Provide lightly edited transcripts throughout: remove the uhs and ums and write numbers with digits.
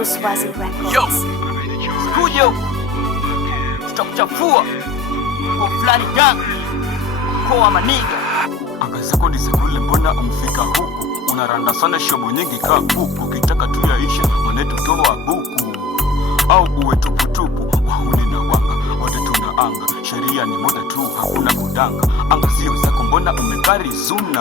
Uswazi Records. Yo, studio tutakuchafua kwa fulani gang kwa maniga. Anga zako ni sekule, mbona umfika huku? Unaranda sana shobo nyingi kaa kuku. Ukitaka tu yaisha mwanetu toa buku, au uwe tuputupu. Wahuni na wanga wote tunaanga, sheria ni moja tu, hakuna kudanga. Anga sio zako, mbona umekari zuna?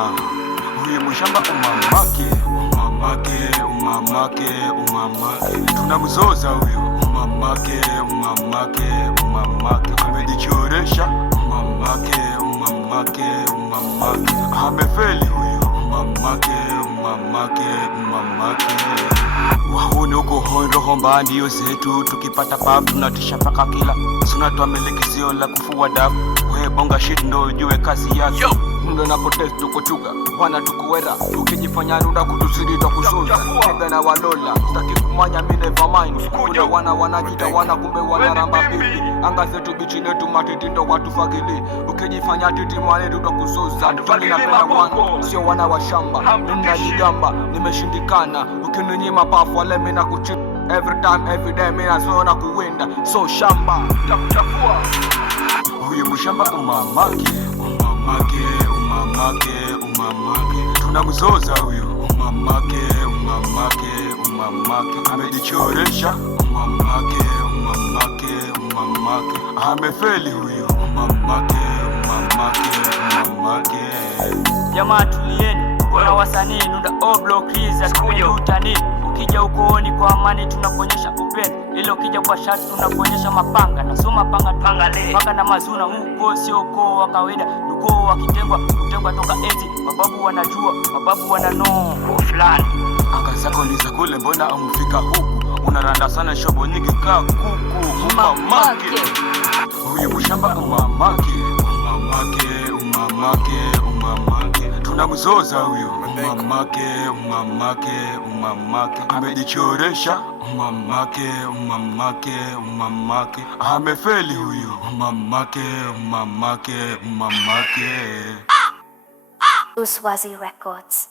Huye mshamba umamake, umamake, umamake, umamake. Tunamzoza huyo umamake, umamake, umamake. Amejichoresha umamake, umamake, umamake. Amefeli huyo umamake, umamake, umamake. Wahuni uko roho mbaya ndio zetu, tukipata pafu tunatisha paka kila suna. Tuameleki sio la kufua dafu, we bonga shit ndo ujue kazi yake. Ndo na protest tuko chuga, wana tukuwera. Ukijifanya nunda kutuzidi tukusuza, kebe na walola sitaki kumanya mi never mind. Kuna wanajita wana kumbe wanaramba pipi. Anga zetu bichi letu matiti ndo watu fagili. Ukijifanya titi mwane tutakusuza. Tuli napenda wana, sio wana wa shamba. Nina jigamba, nimeshindikana. Ukininyima pafu wale mina kuchip. Every time, every day mina zona kuwinda. So shamba, takuchafua. Huyu mshamba umamake, umamake, umamake, umamake. Tunamzoza huyo umamake, umamake, umamake. Amejichoresha umamake, umamake, umamake. Amefeli huyo umamake, umamake, umamake. Jamaa tulieni, kuna wasanii nunda oblo kriza tukutani. Ukija ukooni kwa amani tunakuonyesha upendo, ilo ukija kwa shati tunakuonyesha mapanga. Nasoma panga le panga na mazuna, huko sio ukoo wa kawaida, ukoo wa kitengwa, kutengwa toka eti. Mababu wanajua, mababu wananoo fulani. Anga zako ni za kule, mbona umfika huku? Unaranda sana shobo nyingi kaa kuku. Umamake, huyu mshamba umamake, umamake, umamake, umamake. Tunamzoza huyo umamake, umamake, umamake. Amejichoresha umamake, umamake, umamake. Amefeli huyo umamake, umamake, umamake. Uswazi Records.